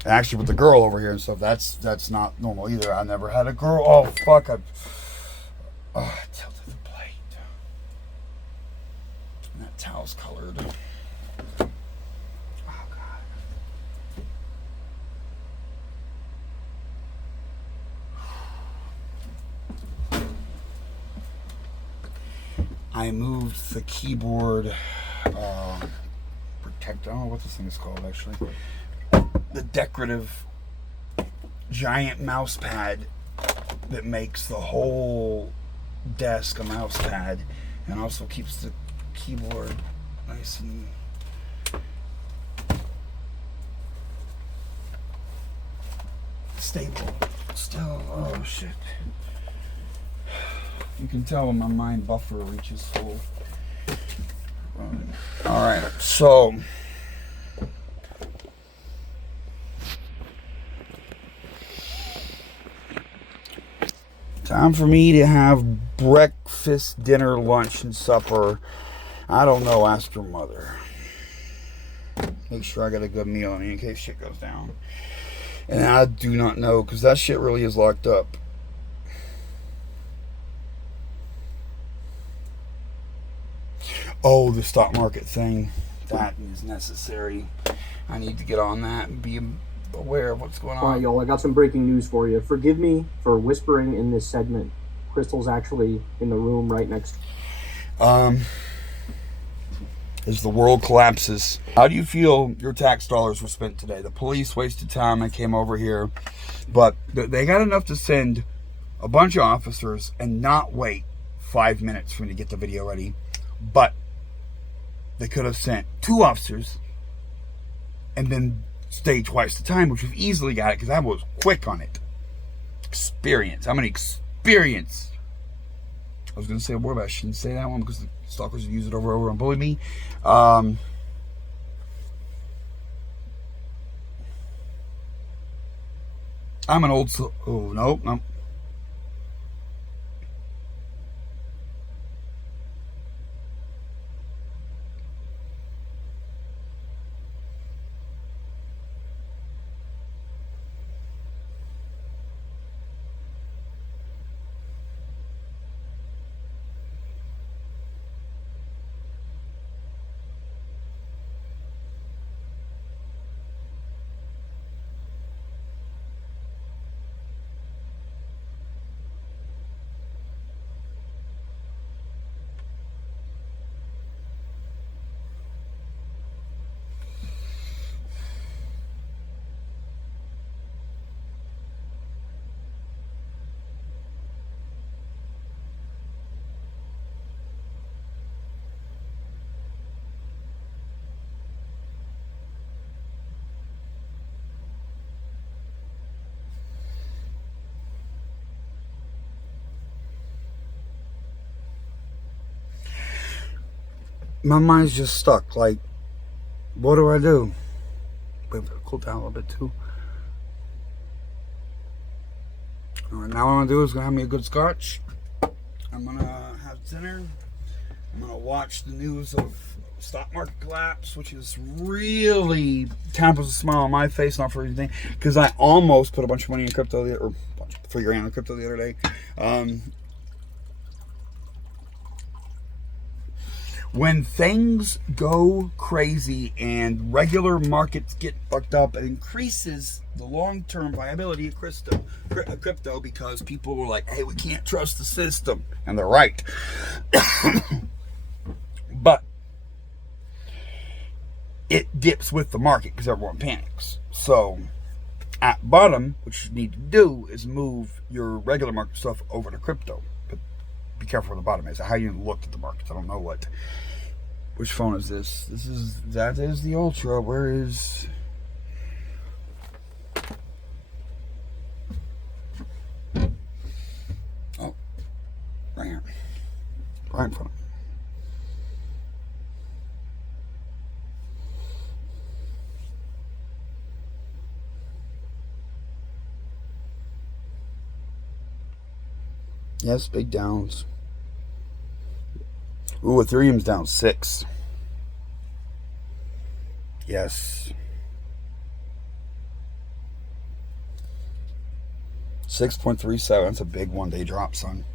actually with the girl over here and stuff, that's not normal either. I never had a girl. Oh fuck, I tilted the plate. That's how it's colored. Oh, God. I moved the keyboard protector. I don't know what this thing is called, actually. The decorative giant mouse pad that makes the whole desk a mouse pad and also keeps the keyboard nice and stable. Still, oh shit. You can tell when my mind buffer reaches full. Alright, so time for me to have breakfast, dinner, lunch, and supper. I don't know, ask your mother. Make sure I got a good meal in case shit goes down. And I do not know, because that shit really is locked up. Oh, the stock market thing. That is necessary. I need to get on that and be aware of what's going on. All right, y'all, I got some breaking news for you. Forgive me for whispering in this segment. Crystal's actually in the room right next. As the world collapses, how do you feel your tax dollars were spent today? The police wasted time. I came over here, but they got enough to send a bunch of officers and not wait 5 minutes for me to get the video ready. But they could have sent 2 officers and then stayed twice the time, which we've easily got it because I was quick on it. Experience. I'm an experience. I was going to say a word, but I shouldn't say that one because the stalkers use it over and over and bully me. I'm an old... Oh, no. My mind's just stuck. Like, what do I do? Wait, cool down a little bit too. All right, now what I'm gonna do is gonna have me a good scotch. I'm gonna have dinner. I'm gonna watch the news of stock market collapse, which is really puts a smile on my face, not for anything, because I almost put a bunch of money in crypto or $3,000 in crypto the other day. When things go crazy and regular markets get fucked up, it increases the long-term viability of crypto because people were like, hey, we can't trust the system. And they're right. But it dips with the market because everyone panics. So at bottom, what you need to do is move your regular market stuff over to crypto. But be careful where the bottom is. How you look at the markets. I don't know what. Which phone is this? That is the Ultra. Where is? Oh, right here. Right in front of me. Yes, big downs. Ooh, Ethereum's down 6. Yes. 6.37. That's a big one-day drop, son.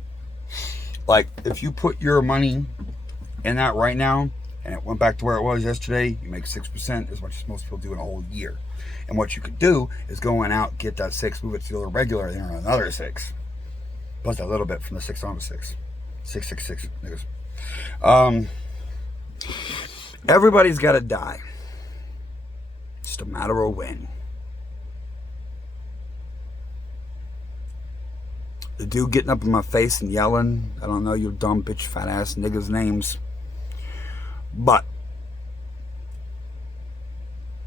Like, if you put your money in that right now and it went back to where it was yesterday, you make 6% as much as most people do in a whole year. And what you could do is go in out, get that 6, move it to the regular, and earn another 6. Plus a little bit from the 6 on the 6. 666 niggas. Everybody's got to die. Just a matter of when. The dude getting up in my face and yelling, I don't know your dumb bitch fat ass niggas' names, but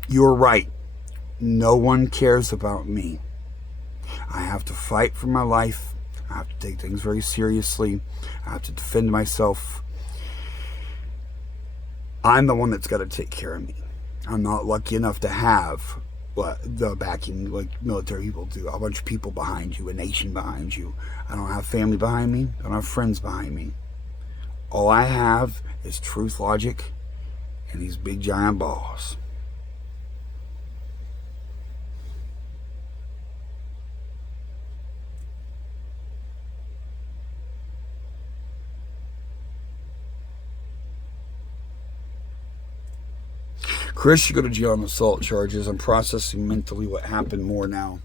you're right. No one cares about me. I have to fight for my life. I have to take things very seriously. I have to defend myself. I'm the one that's got to take care of me. I'm not lucky enough to have the backing like military people do. A bunch of people behind you, a nation behind you. I don't have family behind me. I don't have friends behind me. All I have is truth, logic, and these big giant balls. Chris should go to jail on assault charges. I'm processing mentally what happened more now.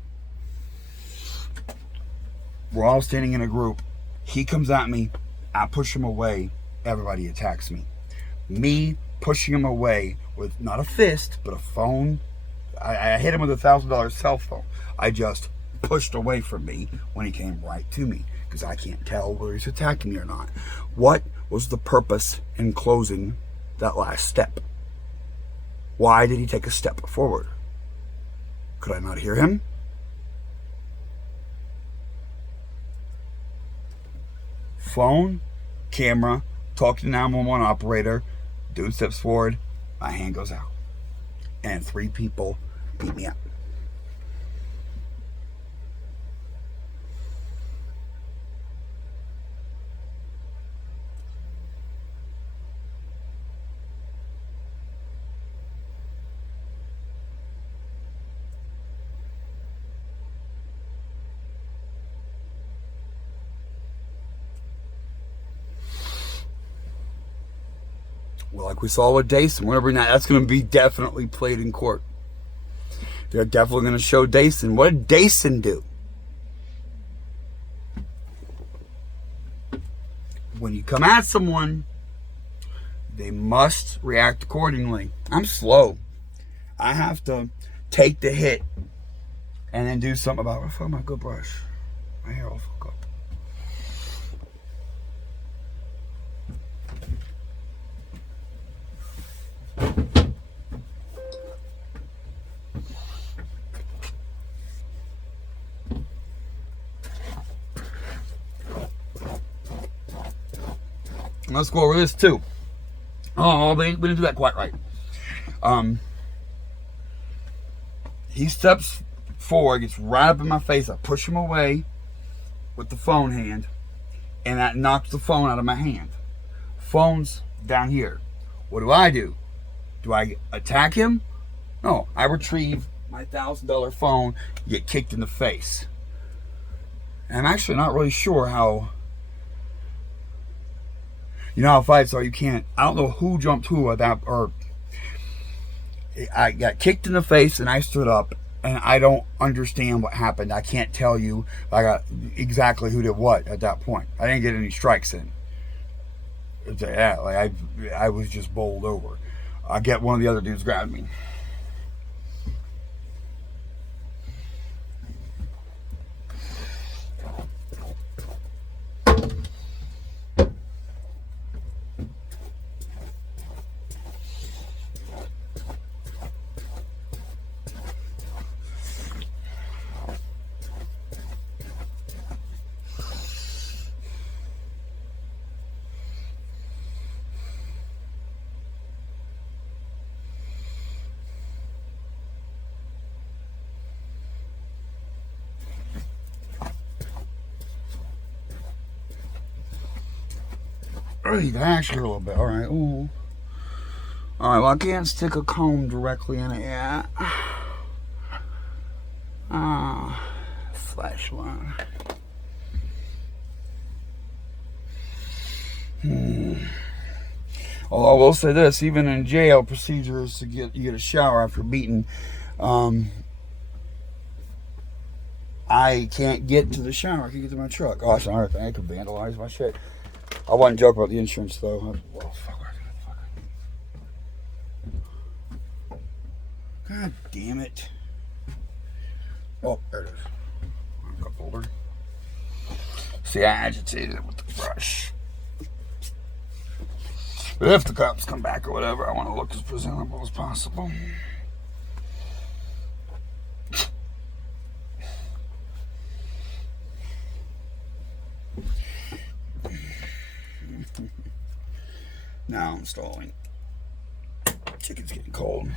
We're all standing in a group. He comes at me. I push him away. Everybody attacks me. Me pushing him away with not a fist, but a phone. I hit him with a $1,000 cell phone. I just pushed away from me when he came right to me because I can't tell whether he's attacking me or not. What was the purpose in closing that last step? Why did he take a step forward? Could I not hear him? Phone, camera, talking to 911 operator, dude steps forward, my hand goes out. And 3 people beat me up. Well, like we saw with Dason, whatever night, that's going to be definitely played in court. They're definitely going to show Dason. What did Dason do? When you come at someone, they must react accordingly. I'm slow. I have to take the hit and then do something about it. Oh, my good brush. My hair will fuck up. Let's go over this too. Oh, we didn't do that quite right. He steps forward, gets right up in my face. I push him away with the phone hand, and that knocks the phone out of my hand. Phone's down here. What do? Do I attack him? No, I retrieve my $1,000 phone, get kicked in the face. And I'm actually not really sure how. You know how fights are, you can't, I don't know who jumped who at that, or I got kicked in the face and I stood up and I don't understand what happened. I can't tell you I got exactly who did what at that point. I didn't get any strikes in. Yeah, like I was just bowled over. I get one of the other dudes grabbed me. Actually, a little bit. All right. Ooh. All right. Well, I can't stick a comb directly in it yet. Flashlight. Although I will say this, even in jail, procedure is to you get a shower after beating. I can't get to the shower. I can't get to my truck. Oh, that's another thing. I could vandalize my shit. I wasn't joking about the insurance, though. Oh, fuck. God damn it. Oh, there it is. Cup holder. See, I agitated it with the brush. But if the cops come back or whatever, I want to look as presentable as possible. Now I'm stalling. Chicken's getting cold.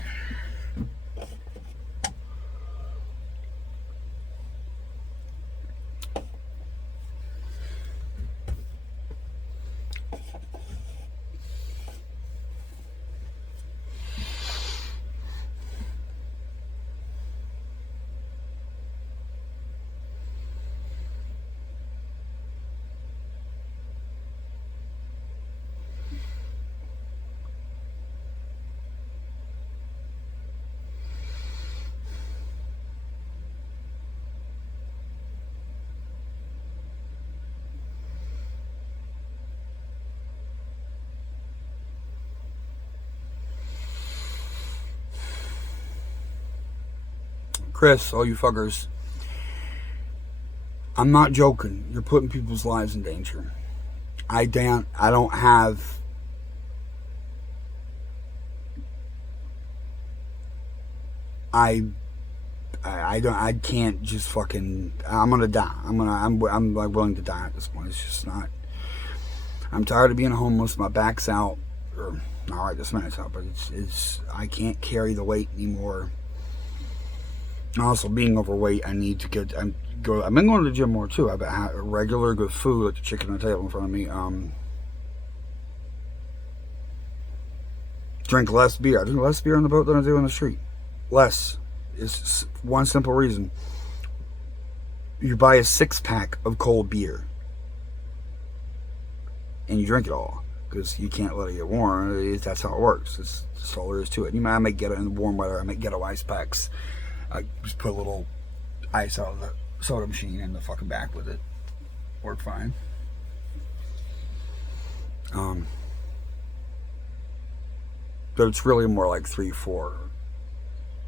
Chris, all you fuckers, I'm not joking. You're putting people's lives in danger. I don't have... I can't just fucking... I'm gonna die. I'm like willing to die at this point. It's just not... I'm tired of being homeless. My back's out. Or, all right, this minute's out, but it's I can't carry the weight anymore. Also, being overweight, I need to get. I've been going to the gym more too. I've had regular good food, like the chicken on the table in front of me. Drink less beer. I drink less beer on the boat than I do on the street. Less. It's one simple reason. You buy a 6-pack of cold beer, and you drink it all because you can't let it get warm. That's how it works. That's all there is to it. I might get it in warm weather. I might get ice packs. I just put a little ice out of the soda machine in the fucking back with it. Worked fine. But it's really more like 3-4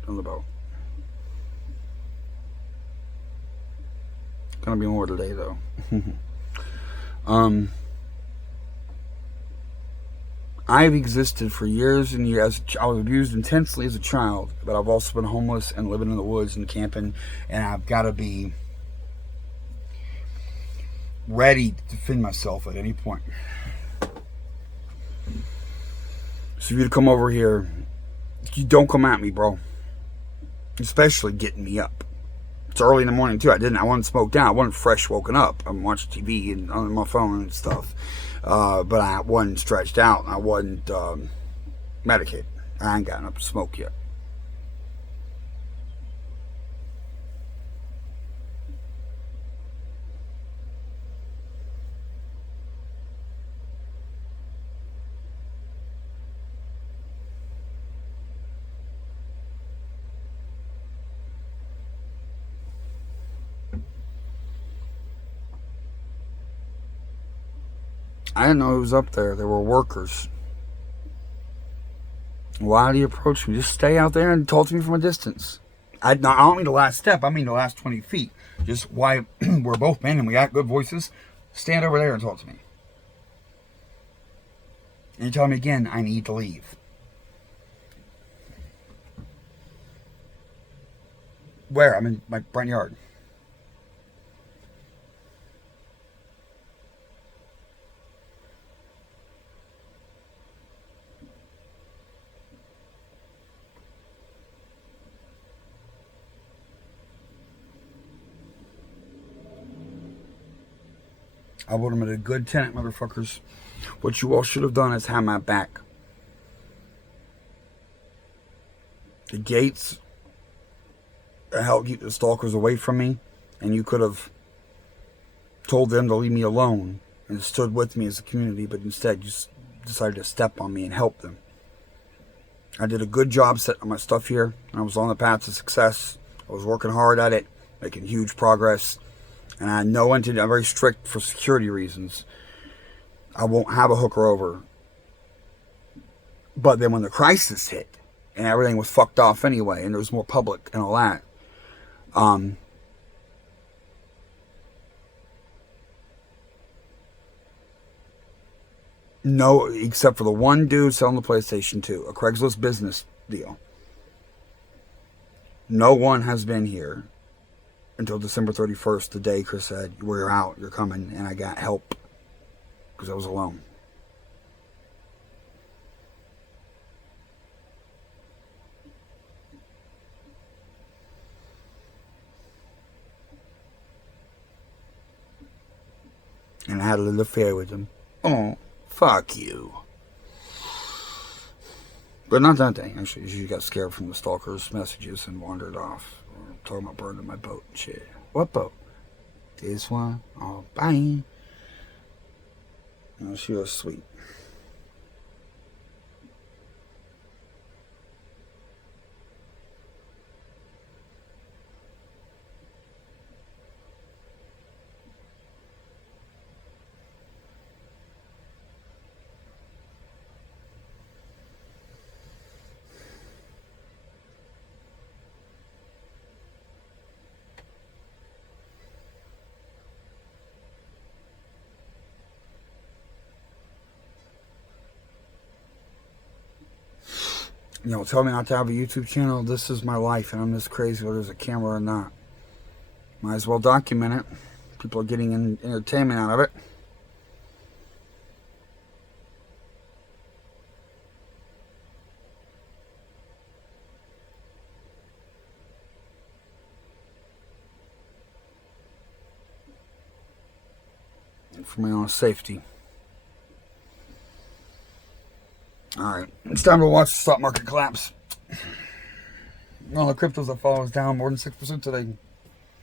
on the boat. Gonna be more today though. I've existed for years and years. I was abused intensely as a child, but I've also been homeless and living in the woods and camping, and I've got to be ready to defend myself at any point. So if you to come over here, you don't come at me, bro. Especially getting me up. It's early in the morning too. I wasn't smoked out. I wasn't fresh woken up. I'm watching TV and on my phone and stuff. But I wasn't stretched out. I wasn't medicated. I ain't gotten up to smoke yet. I didn't know he was up there. There were workers. Why did he approach me? Just stay out there and talk to me from a distance. I don't mean the last step. I mean the last 20 feet. Just why we're both men and we got good voices. Stand over there and talk to me. And you tell me again, I need to leave. Where? I'm in my front yard. I would have been a good tenant, motherfuckers. What you all should have done is have my back. The gates help keep the stalkers away from me, and you could have told them to leave me alone and stood with me as a community, but instead just decided to step on me and help them. I did a good job setting my stuff here. I was on the path to success. I was working hard at it, making huge progress. And I know I'm very strict for security reasons. I won't have a hooker over. But then when the crisis hit, and everything was fucked off anyway, and there was more public and all that, no, except for the one dude selling the PlayStation 2, a Craigslist business deal. No one has been here until December 31st, the day Chris said, we're out, you're coming, and I got help because I was alone. And I had a little affair with him. Oh, fuck you. But not that day. Actually, she got scared from the stalker's messages and wandered off. Talking about burning my boat and shit. What boat? This one. Oh, bye. Oh, she was sweet. You know, tell me not to have a YouTube channel. This is my life, and I'm this crazy whether there's a camera or not. Might as well document it. People are getting entertainment out of it. And for my own safety. Alright, it's time to watch the stock market collapse. All the cryptos I follow is down more than 6% today.